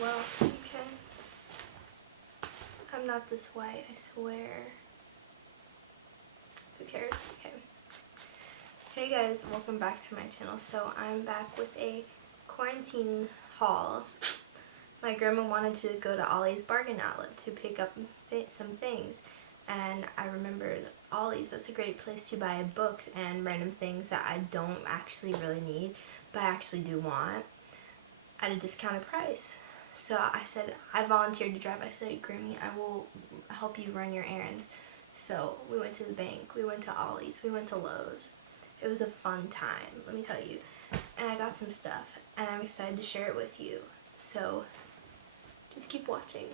well, okay. I'm not this white, I swear. Who cares? Okay. Hey guys, welcome back to my channel. So I'm back with a quarantine haul. My grandma wanted to go to Ollie's Bargain Outlet to pick up some things. And I remembered Ollie's, that's a great place to buy books and random things that I don't actually really need, but I actually do want, at a discounted price. So I said, I volunteered to drive. I said, Grammy, I will help you run your errands. So we went to the bank, we went to Ollie's, we went to Lowe's. It was a fun time, let me tell you. And I got some stuff, and I'm excited to share it with you. So just keep watching.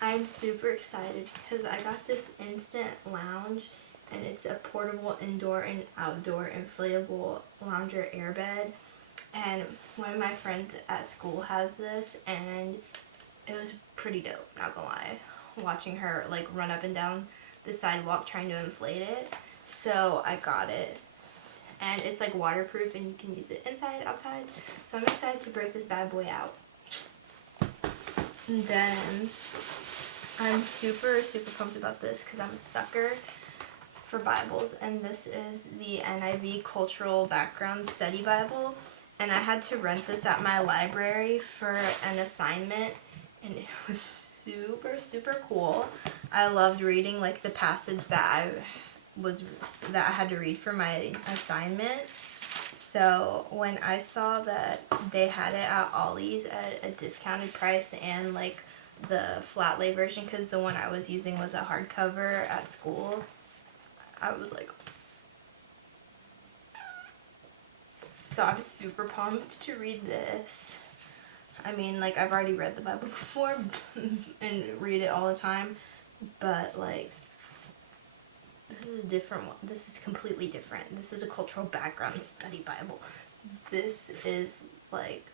I'm super excited because I got this instant lounge, and it's a portable indoor and outdoor inflatable lounger airbed. And one of my friends at school has this, and it was pretty dope, not gonna lie. Watching her like run up and down the sidewalk trying to inflate it. So I got it, and it's like waterproof and you can use it inside, outside. So I'm excited to break this bad boy out. And then I'm super pumped about this because I'm a sucker for Bibles, and this is the NIV Cultural Background Study Bible, and I had to rent this at my library for an assignment, and it was super cool. I loved reading like the passage that I had to read for my assignment. So when I saw that they had it at Ollie's at a discounted price and like the flat lay version, because the one I was using was a hardcover at school, I was like, so I was super pumped to read this. I mean, like, I've already read the Bible before and read it all the time, but like, this is a different one. This is completely different. This is a cultural background study Bible. This is like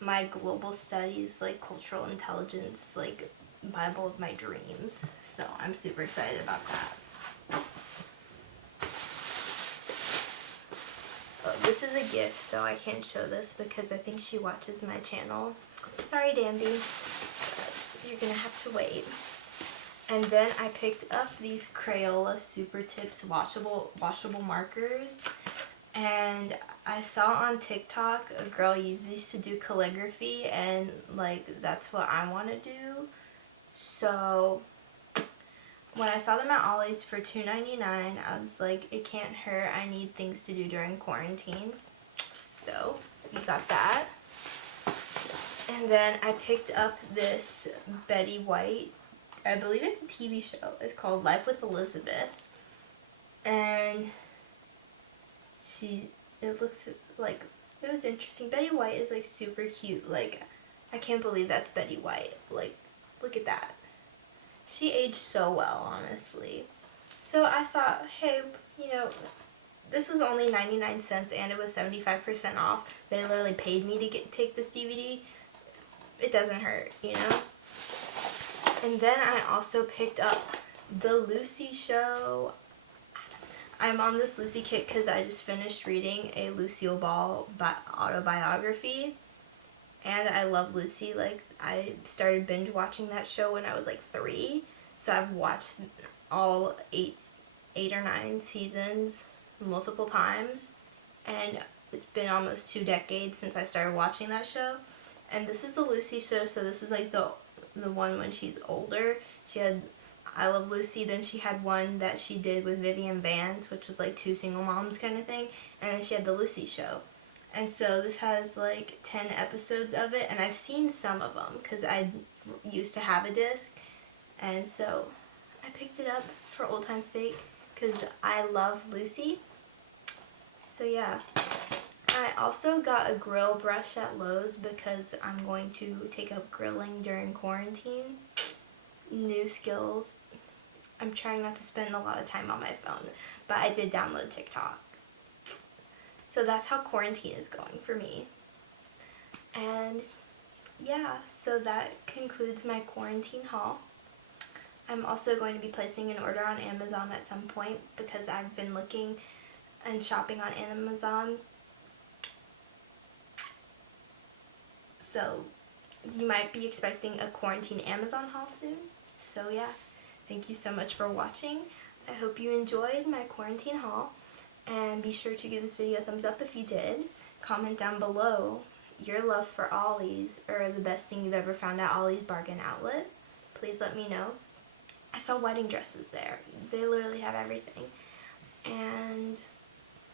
my global studies, like cultural intelligence, like Bible of my dreams. So I'm super excited about that. Oh, this is a gift, so I can't show this because I think she watches my channel. Sorry, Dandy. You're gonna have to wait. And then I picked up these Crayola Super Tips washable markers, and I saw on TikTok a girl use these to do calligraphy, and like that's what I want to do. So when I saw them at Ollie's for $2.99, I was like, it can't hurt. I need things to do during quarantine. So we got that. And then I picked up this Betty White, I believe it's a TV show. It's called Life with Elizabeth. And it looks like, it was interesting. Betty White is like super cute. Like, I can't believe that's Betty White. Like, look at that. She aged so well, honestly. So I thought, hey, you know, this was only 99 cents and it was 75% off. They literally paid me to take this DVD. It doesn't hurt, you know? And then I also picked up The Lucy Show. I'm on this Lucy kick because I just finished reading a Lucille Ball autobiography. And I love Lucy. Like, I started binge watching that show when I was like 3. So I've watched all 8 or 9 seasons multiple times. And it's been almost 2 decades since I started watching that show. And this is the Lucy Show, so this is like the one when she's older. She had I Love Lucy, then she had one that she did with Vivian Vance, which was like 2 single moms kind of thing, and then she had the Lucy Show. And so this has like 10 episodes of it, and I've seen some of them because I used to have a disc, and so I picked it up for old time's sake because I love Lucy. So yeah. I also got a grill brush at Lowe's because I'm going to take up grilling during quarantine. New skills. I'm trying not to spend a lot of time on my phone, but I did download TikTok. So that's how quarantine is going for me. And yeah, so that concludes my quarantine haul. I'm also going to be placing an order on Amazon at some point because I've been looking and shopping on Amazon. So you might be expecting a quarantine Amazon haul soon. So yeah, thank you so much for watching. I hope you enjoyed my quarantine haul, and be sure to give this video a thumbs up if you did. Comment down below your love for Ollie's, or the best thing you've ever found at Ollie's Bargain Outlet. Please let me know. I saw wedding dresses there. They literally have everything. And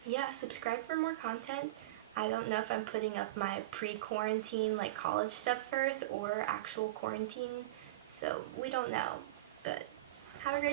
yeah, subscribe for more content. I don't know if I'm putting up my pre-quarantine, like college stuff first, or actual quarantine, so we don't know. But have a great